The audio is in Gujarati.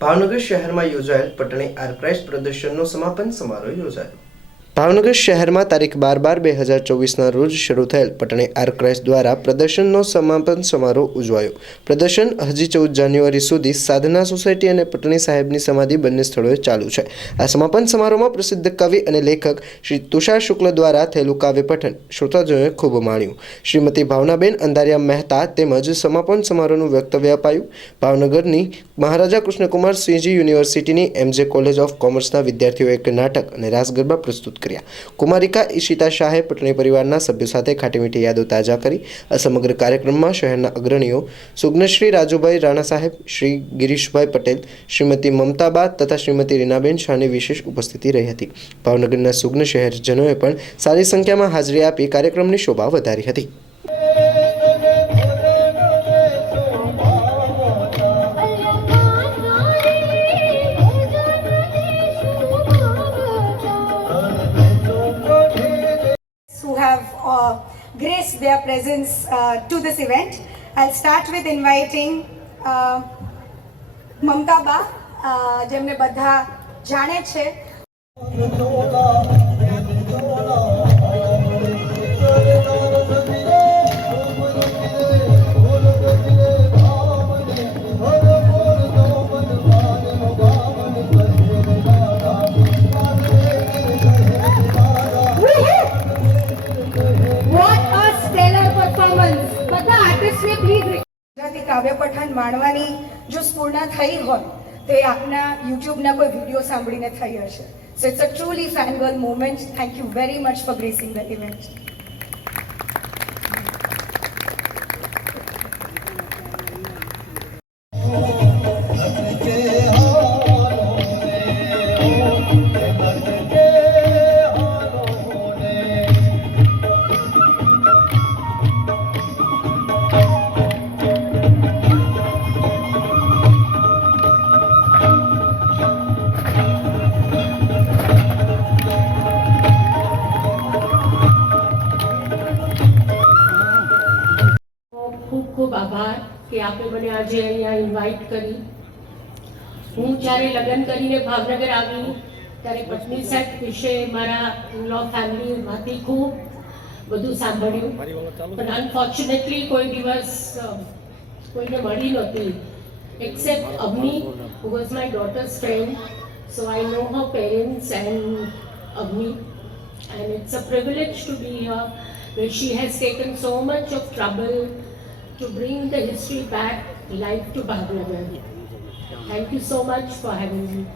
ભાવનગર શહેરમાં યોજાયેલ પટણી આર્કરાઇઝ પ્રદર્શનનો સમાપન સમારોહ યોજાયો. ભાવનગર શહેરમાં તારીખ બાર બાર બે હજાર ચોવીસના રોજ શરૂ થયેલ પટણી આર્કરાઇસ દ્વારા પ્રદર્શનનો સમાપન સમારોહ ઉજવાયો. પ્રદર્શન હજી ચૌદ જાન્યુઆરી સુધી સાધના સોસાયટી અને પટણી સાહેબની સમાધિ બંને સ્થળોએ ચાલુ છે. આ સમાપન સમારોહમાં પ્રસિદ્ધ કવિ અને લેખક શ્રી તુષાર શુક્લ દ્વારા થયેલું કાવ્ય પઠન શ્રોતાજોએ ખૂબ માણ્યું. શ્રીમતી ભાવનાબેન અંધારિયા મહેતા તેમજ સમાપન સમારોહનું વક્તવ્ય અપાયું. ભાવનગરની મહારાજા કૃષ્ણકુમાર સિંહજી યુનિવર્સિટીની એમજે કોલેજ ઓફ કોમર્સના વિદ્યાર્થીઓએ એક નાટક અને રાસ ગરબા પ્રસ્તુત કર્યા કુમારિકા ઈશિતા શાહે પટણી પરિવારના સભ્યો સાથે ખાટી મીઠી યાદો તાજા કરી આ સમગ્ર કાર્યક્રમમાં શહેરના અગ્રણીઓ સુગ્નશ્રી રાજુભાઈ રાણા સાહેબ, શ્રી ગિરીશભાઈ પટેલ, શ્રીમતી મમતાબા તથા શ્રીમતી રીનાબેન શાહની વિશેષ ઉપસ્થિતિ રહી હતી. ભાવનગરના સુગ્ન શહેરજનોએ પણ સારી સંખ્યામાં હાજરી આપી કાર્યક્રમની શોભા વધારી હતી. Their presence uh, to this event. I'll start with inviting uh, મમતા બા uh, જેમને બધા જાણે છે કાવ્ય પઠન માણવાની જો સ્ફૂર્ણા થઈ હોય, તો આપના યુટ્યુબના કોઈ વીડિયો સાંભળીને થઈ હશે. So it's a truly fan girl moment thank you very much for gracing the event આભાર કે આપે મને આજે અહીંયા ઇન્વાઇટ કરી હું જ્યારે લગ્ન કરીને ભાવનગર આવી ત્યારે પત્ની સેટ વિશે મારા લો ફેમિલીમાંથી ખૂબ બધું સાંભળ્યું પણ અનફોર્ચ્યુનેટલી કોઈ દિવસ અ, કોઈને મળી નહોતી except Avni who was my daughter's friend so I know her parents and Avni and it's a privilege to be here where she has taken so much of trouble to bring the history back live to Bhavnagar. Thank you so much for having me.